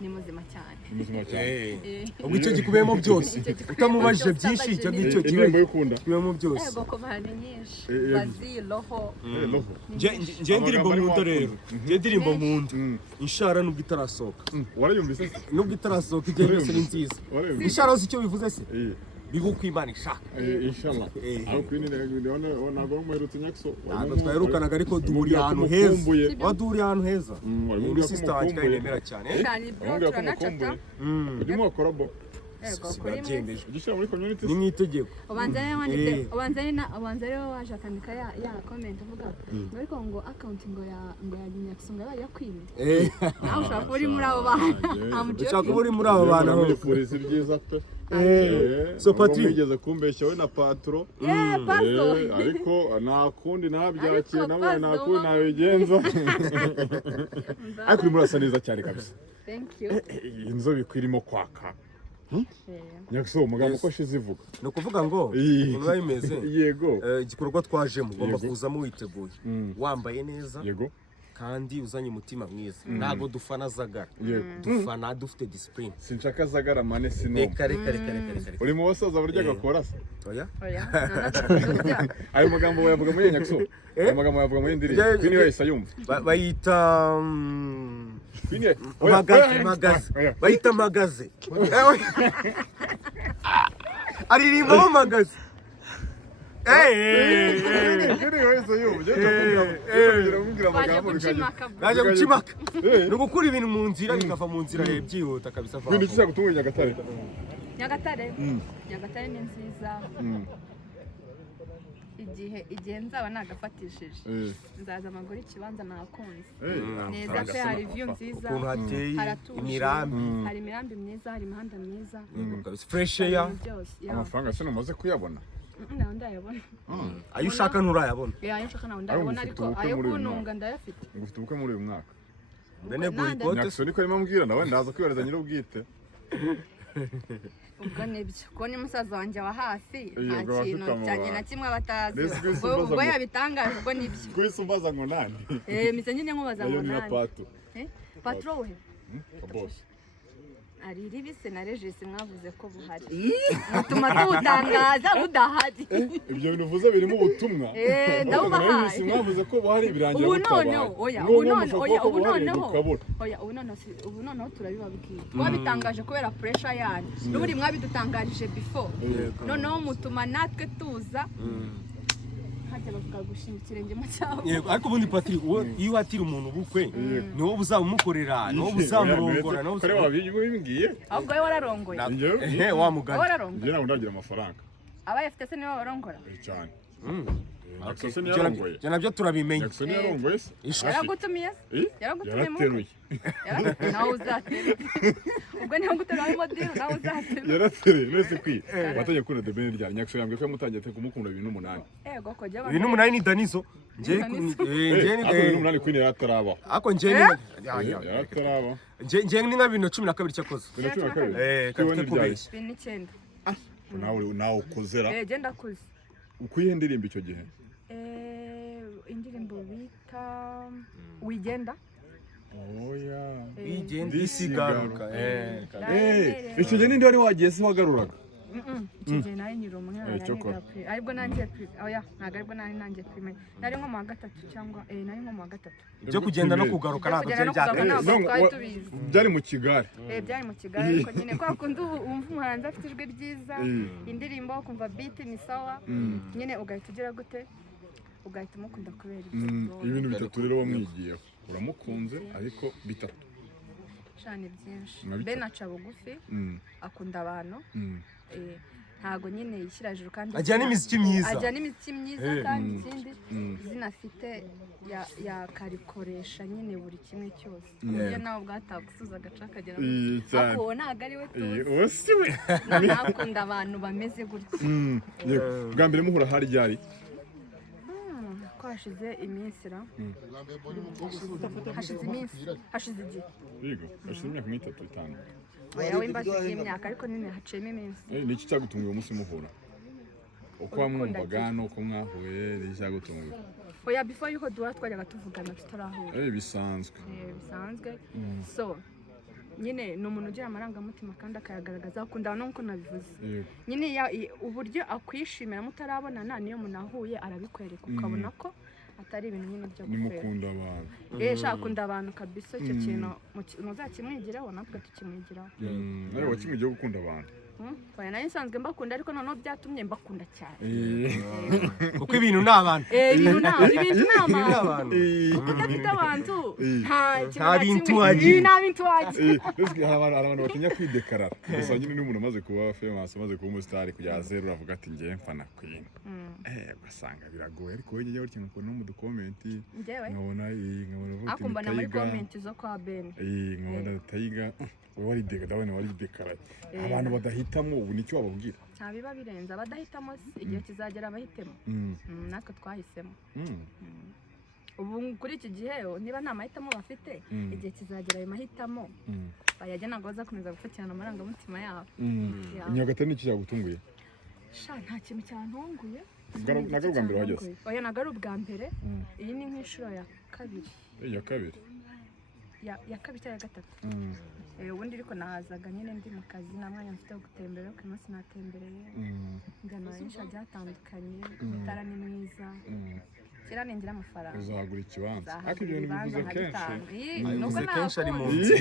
ni muzima cyane ubwo icyo gikubiyemo byose utamubajije byinshi icyo ngicyo kibiyemo byose yego ko bahane nyinshi baziroho nje ndirimbo nkunda rero nje ndirimbo nkunda inshara nubwo itarasohoka warayumvise nubwo itarasohoka igihe cyose ni nziza inshara uzi icyo bivuze se bigukwimana ishaka inshallah aho kwini nago muherutse nyakso ntabwo twaherukanaga ariko duhuriye ahantu heza waduhuriye ahantu heza ni sister wanjye kandi nemera cyane urimo korabo byemeje ugishira muri community ni mwitegeko ubanza rero waje akandika ya comment avuga ariko ngo account ngo ya nyakso ngo yakwimye nawe ushaka uri muri abo bantu ushaka uri muri abo bantu aho polisi byiza pe so Patrick yigeze kumbeshya we na patro ariko nakundi nabyakira nawe nakundi nabigenza ariko murasa neza cyane kabisa thank you inzo bikwirimo kwaka nyakso umugambo ko shizivuga no kuvuga ngo umuntu yimeze yego igikorwa twajemo ugomba kuzamo witeguye wambaye neza yego kandi uzanye umutima mwiza ntago dufana zagara dufana dufite discipline sinshaka zagara mane sino reka uri mu basaza burya gakora se oya ayo magambo yavuga muri nyakso ayo magambo yavuga muri ndirimbo kwini wese ayumva bayita magaze bayita magaze aririmba magaze naje gucimaka no gukura ibintu mu nzira bikava mu nzira byihuta kabisa va ibintu cyangwa gutunga Nyagatare ni nziza igihe nzaba nagafatishije nzaza amaguru ikibanza nakunze neza pe hari view nziza hari imirambi myiza hari imihanda myiza fresh air amafaranga se namaze kuyabona ndayabona ayo ushaka nturayabona ayo ushaka nawe ndayabona ariko ayo kununga ndayafite ngufite ubukwe muri uyu mwaka ndene boycott nyakso niko arimo mbwira nawe ndaza kwibareza nyiri ubwite ubwo nibyo ko ni musaza wanjye wa hafi nta kintu cyane na kimwe batazi ubwo yabitangaje ubwo nibyo kuri sumbaza ngo nani mise nyine nkubaza ngo nani patro we boss ari ribise na regisi mwavuze ko buhari mutuma tuwutangaza budahari ibyo bintu uvuze birimo ubutumwa ndawubahaye mwavuze ko buhari birangira ubu noneho turabibabwiye twabitangaje kubera pressure yanyu n'uburi mwabidutangarije before noneho mutuma natwe tuza bavuga gushinga ikirenge mu cyawe yego ariko ubundi Patrick iyo watira umuntu ubukwe niwo buzamumukorera niwo buzamurongora niwo kare wabimbwiye ahubwo we wararongoye wa mugani njye nawe ndagira amafaranga abayafite se nibo barongora cyane ibyo nabyo turabimenya yaragutumiye yarateruye nawe uzatere ubwo niho guterura modiro nawe uzatere yarateruye nese kwi watangiye kuri the bene rya nyakso yambwiye ko yamutangiye kumukunda 2008 yego ko jya 2008 ni Danizo njye ni 2008 kwini yarataraba ako njye yarataraba njye ni nka 2012 cyakoze 2012 kabikubeshya 2009 nawe ukozera genda kuze ukuye ndirimbo icyo gihe indirimbo bita wigenda wigenda isigaruka icyo gihe ninde wari wagiye se wagaruraga icyo gihe nari nyiri umwana aribwo nanjye oya ntabwo aribwo nanjye primary nari nko mu wa gatatu cyangwa nari nko mu wa gatatu byo kugenda no kugaruka ntabwo byari mu Kigali byari mu Kigali ariko nyine kwa kundi wumva umuhanzi afite ijwi ryiza indirimbo ukumva beat ni sawa nyine ugahita ugira gute ugahita umukunda kubera ibintu bitatu rero wamwigiyeho uramukunze ariko bitatu cyane byinshi Ben aca bugufi akunda abantu ntago nyine yishyira hejuru kandi ajyana imiziki myiza kandi ikindi izina afite yakarikoresha nyine buri kimwe cyose iyo nawe bwatagusuza agaca akagera ako ntago ari we tuzi nakunda abantu bameze gutya bwa mbere muhura hari ryari hashize iminsi hashize igihe yego hashize imyaka 3 5 oya w'imbashije imyaka ariko nene haciyemo iminsi niki cyagutunguye umunsi muhura uko wamwumvaga no ko mwahuye niki cyagutunguye oya before yuko duhura twajyaga tuvugana tutarahura bisanzwe bisanzwe so nyine ni umuntu ugira amarangamutima kandi akayagaragaza akunda no nko nabivuze nyine uburyo akwishimira mutarabonana niyo munahuye arabikwereka ukabona ko atari ibintu nyine byo nimukunda abantu shaka kunda abantu kabisa icyo kintu muzakimwigiraho natwe tukimwigiraho nawe wakimwigiye gukunda abantu oya nayo nsanzwe mbakunda ariko noneho byatumye mbakunda cyane kuko ibintu ni abantu ibintu ni abantu udafite abantu nta bintu wagira hari abantu batinya kwidekarara gusa nyine n'umuntu amaze kuba famous amaze kuba umusitari kujya zero uravuga ati ngiye mfana Queen ugasanga biragoye ariko wowe njyewe urikina ukabona no mu dukomenti nkabona akumbana muri komenti zo kwa Ben nkabona Tayiga wowe warideka ndabona waridekaraye abantu badahitamo ubu nicyo wababwira biba birenze abadahitamo igihe kizagera abahitemo natwe twahisemo ubu kuri iki gihe niba nta mahitamo bafite igihe kizagera ayo mahitamo bayajya ntabwo bazakomeza gufatirana amarangamutima yabo Nyagatare n'iki cyagutunguye nta kintu cyantunguye nagaru bwa mbere wageze oya nagaru bwa mbere iyi ni nk'inshuro ya kabiri ya kabiri cyangwa ya gatatu ubundi ariko nahazaga nyine ndi mu kazi nta mwanya mfite wo gutembera ariko umunsi natembereye ngana henshi hagiye hatandukanye Mutara ni mwiza kera ningira amafaranga uzagura ikibanza ariko ibyo bintu bivuze kenshi bivuze kenshi ari mu nzu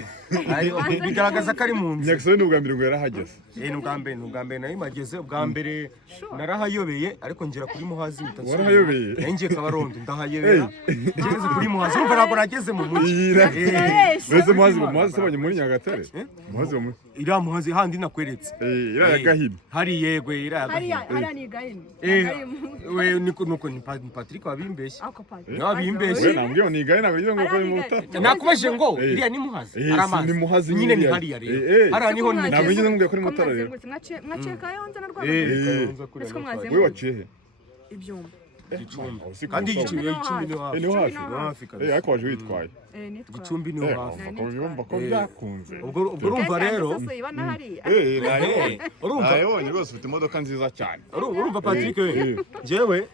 bigaragaza ko ari mu nzu Nyagasani ni ubwa mbere ngo yarahageze ni ubwa mbere nayo mageze ubwa mbere narahayobeye ariko ngera kuri Muhazi bitatu warahayobeye ngiye Kabarondo ndahayobera ngeze kuri Muhazi urumva ntabwo nageze mu mujyi mbese Muhazi sabanye muri Nyagatare iriya Muhazi handi nakweretse iriya ya Gahini hari yegwe iriya ya Gahini hariya ni Gahini we nuko ni Patrick wabimbeshye wabimbeshye nambwiye ni Gahini ntabwo ngiye ngo ko mu Butare nakubajije ngo iriya ni Muhazi aramazi ni Muhazi nyine ni hariya rero hariya niho ntabwo ngiye ngo kuri Mutara rero mwaciye Kayonza na Rwanda we waciye he ibyumba kandi igicumbi ni hafi ariko waje witwaye igicumbi ni hafi urumva ko byakunze ubwo urumva rero urumva yabonye rwose ufite imodoka nziza cyane urumva Patrick njyewe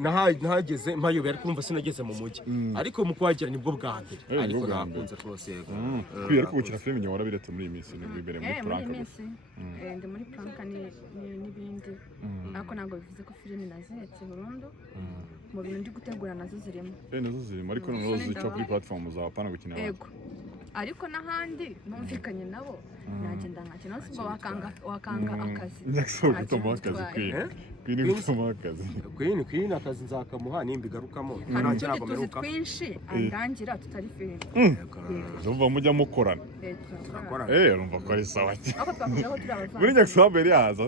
nahageze mpayobe ariko urumva sinageze mu mujyi ariko mu kuhagera nibwo bwa mbere ariko nakunze rwose kubera ko gukina filime nyora biretse muri iyi minsi nibwo imbere muri prank ndi muri prank n'ibindi ariko ntabwo bivuze ko filime naziretse burundu mu bintu ndi gutegura nazo zirimo ariko noneho zica kuri platform za pana gukina yego ariko n'ahandi numvikanye nabo nagenda nkakina nose ngo wakanga akazi Nyagasani gutuma akazi Queen akazi nzakamuha nimba igarukamo nanjye nagomeruka twinshi andangira tutari filime zumva mujya mukorana urumva ko ari sawa ako twakujeho turi abavanga muri Nyagasani mbere yaza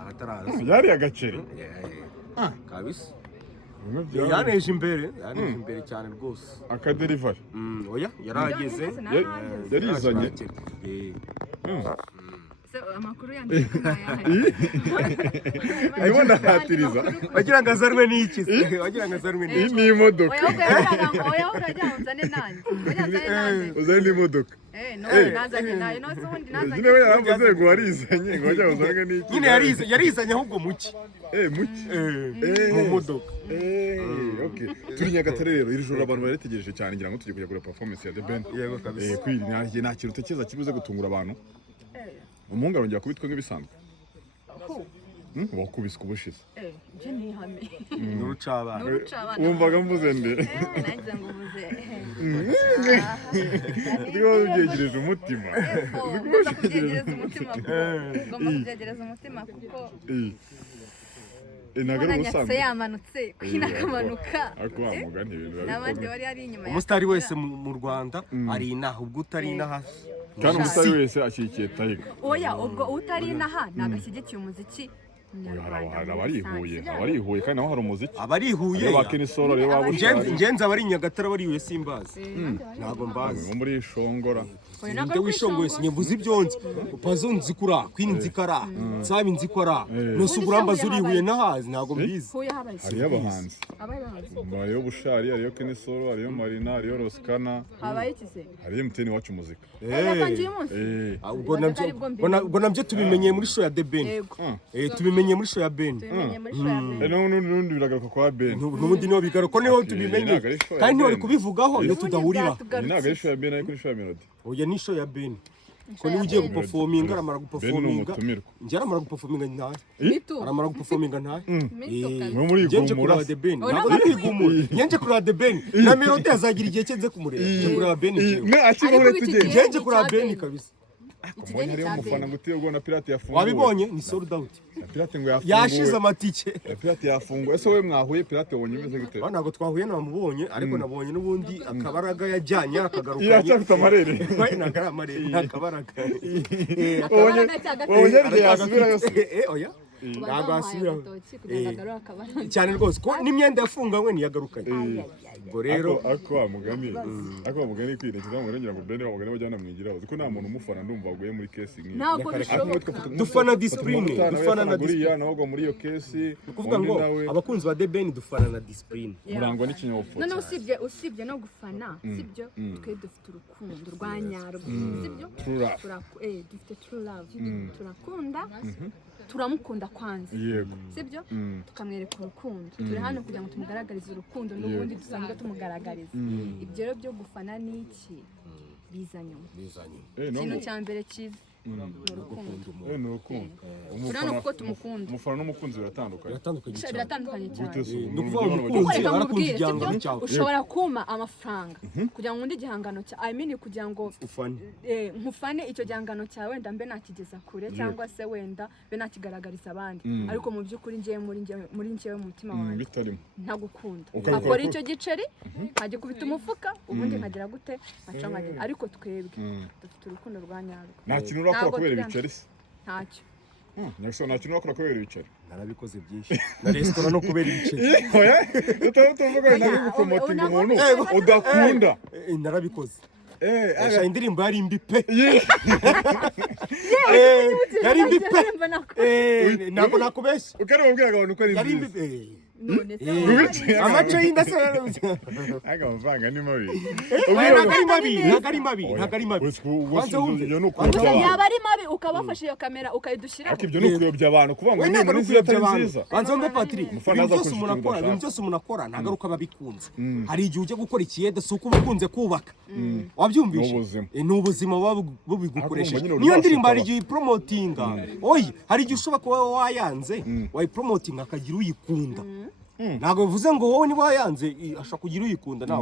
abataraza yari agaceri kabisa yaneje imbere cyane rwose akaderivari oya yarageze yarizanye amakuru yanditse arimo ndahatiriza wagira ngo azarwe n'iki wagira ngo azarwe n'iki ni imodoka oya urajya unzane nanjye uzane n'imodoka nazanye nayo nose ubundi nazanye nyine we yaramvuze ngo warizanye ngo wajya uzanwe n'iki nyine yarizanye ahubwo muki mu modoka turi Nyagatare rero iri joro abantu baritegereje cyane ngira ngo tujye kujya kuri performance ya The Ben yego kabisa nta kintu utekereza kibuze gutungura abantu umuhungu arongera kubitwa nk'ibisanzwe wakubiswe ubushize je nihame n'urucabana wumvaga mvuze nde nanjye nguvuze ndiho ubyegereje umutima ugomba kubyegereza umutima kuko nagara ubusanzwe yamanutse kwina akamanuka ariko wamugana ibintu n'abandi bari ari inyuma umusitari wese mu Rwanda ari inaha ubwo utari inaha kandi umusitari wese ashyigikiye Tayiga oya ubwo utari inaha nagashyigikiye umuziki abarihuye kandi naho hari umuziki abarihuye bakinisoro rero ngenzi abari Nyagatare abarihuye simbazi ntabwo mbazi muri Shongora nde wishongoye sinyevuze ibyonzi pazo nzikura queen nzikara nsabi nzikora nosuguramba zurihuye nahazi ntago mbizi hariyo abahanzi hariyo bushari hariyo kenisoro hariyo marina hariyo roskana hariyo mteni wacu muzika ubwo nabyo tubimenyeye muri show ya The Ben tubimenyeye muri show ya Ben n'undi biragaruka kwa Ben n'ubundi niho bigaruka niho tubimenye kandi niho kubivugaho iyo tudahurira ntago ari show ya Ben ariko ni show ya Melody oya ni show ya Ben ko niwe ugiye guperforminga aramara guperforminga njye aramara guperforminga ntahe aramara guperforminga ntahe no muri igumura The Ben ntabwo ari igumura nyenje kuri The Ben na Melody azagira igihe cyenze kumureba nje kuri Ben nje kuri Ben kabisa hariyo umufana ngo utiye ubwo na pirate yafunguye wabibonye ni sold out pirate ngo yafunguye yashize amatike pirate yafunguye ese we mwahuye pirate wonye imeze gute ntabwo twahuye namubonye ariko nabonye n'ubundi akabaraga yajyanye akagaruka iracafite amarere nagara amarere akabaraga wonye yasubira yose oya ntabwo asubira cyane rwose ko n'imyenda yafunganywe niyagarukanye ubwo rero ako wamugani kwirekeza ngo ngira ngo Ben wamugani bajyana mwigiraho uko nta muntu umufana ndumva aguye muri case nk'iyi dufana discipline dufana na discipline naho muri iyo case kuvuga ngo abakunzi ba The Ben dufana na discipline murangwa n'ikinyabupfura none usibye no gufana sibyo twe dufite urukundo rwa nyarwo sibyo dufite true love turakunda turamukunda kwanza sibyo tukamwereka urukundo turi hano kugira ngo tumugaragarize urukundo n'ubundi dusanzwe tumugaragariza ibyo rero byo gufana n'iki bizanyuma ikintu cya mbere cyiza n'urukundo turano kuko tumukunda umufana n'umukunzi biratandukanye cyane nukuvuga umukunzi arakunze igihangano cyawe ushobora kuma amafaranga kugira ngo undi igihangano cya kugira ngo nkufane icyo gihangano cyawe wenda mbe nakigeza kure cyangwa se wenda be nakigaragariza abandi ariko mu by'ukuri ngiye muri njyewe mu mutima wanjye ntagukunda akora icyo giceri nkagikubita umufuka ubundi nkagira gute nkaca nkagera ariko twebwe dufite urukundo rwa nyarwo nta kintu urakora kubera ibiceri se ntacyo nta kintu urakora kubera ibiceri narabikoze byinshi na resitora no kubera ibiceri tuvuga ntabwo gupromotinga umuntu udakunda narabikoze indirimbo yari mbi pe yari mbi pe ntabwo nakubeshya ukarimubwiraga abantu ko ari mbi amaco y'inda se agavanga ni mabi ntabwo ari mabi yaba ari mabi ukabafasha iyo kamera ukayidushyira ariko ibyo ni ukuyobya abantu kuvuga ngo ni muri ziyatari nziza banza mbe Patrick ibintu byose umuntu akora ntabwo ari uko ababikunze hari igihe ujya gukora ikiyede si uko ubikunze kubaka wabyumvishe ni ubuzima buba bubigukoresheje niyo ndirimbo hari igihe uyipromotinga oya hari igihe ushobora kuba wayanze wayipromotinga akagira uyikunda ntabwo bivuze ngo wowe niba wayanze ashaka kugira uyikunda nawe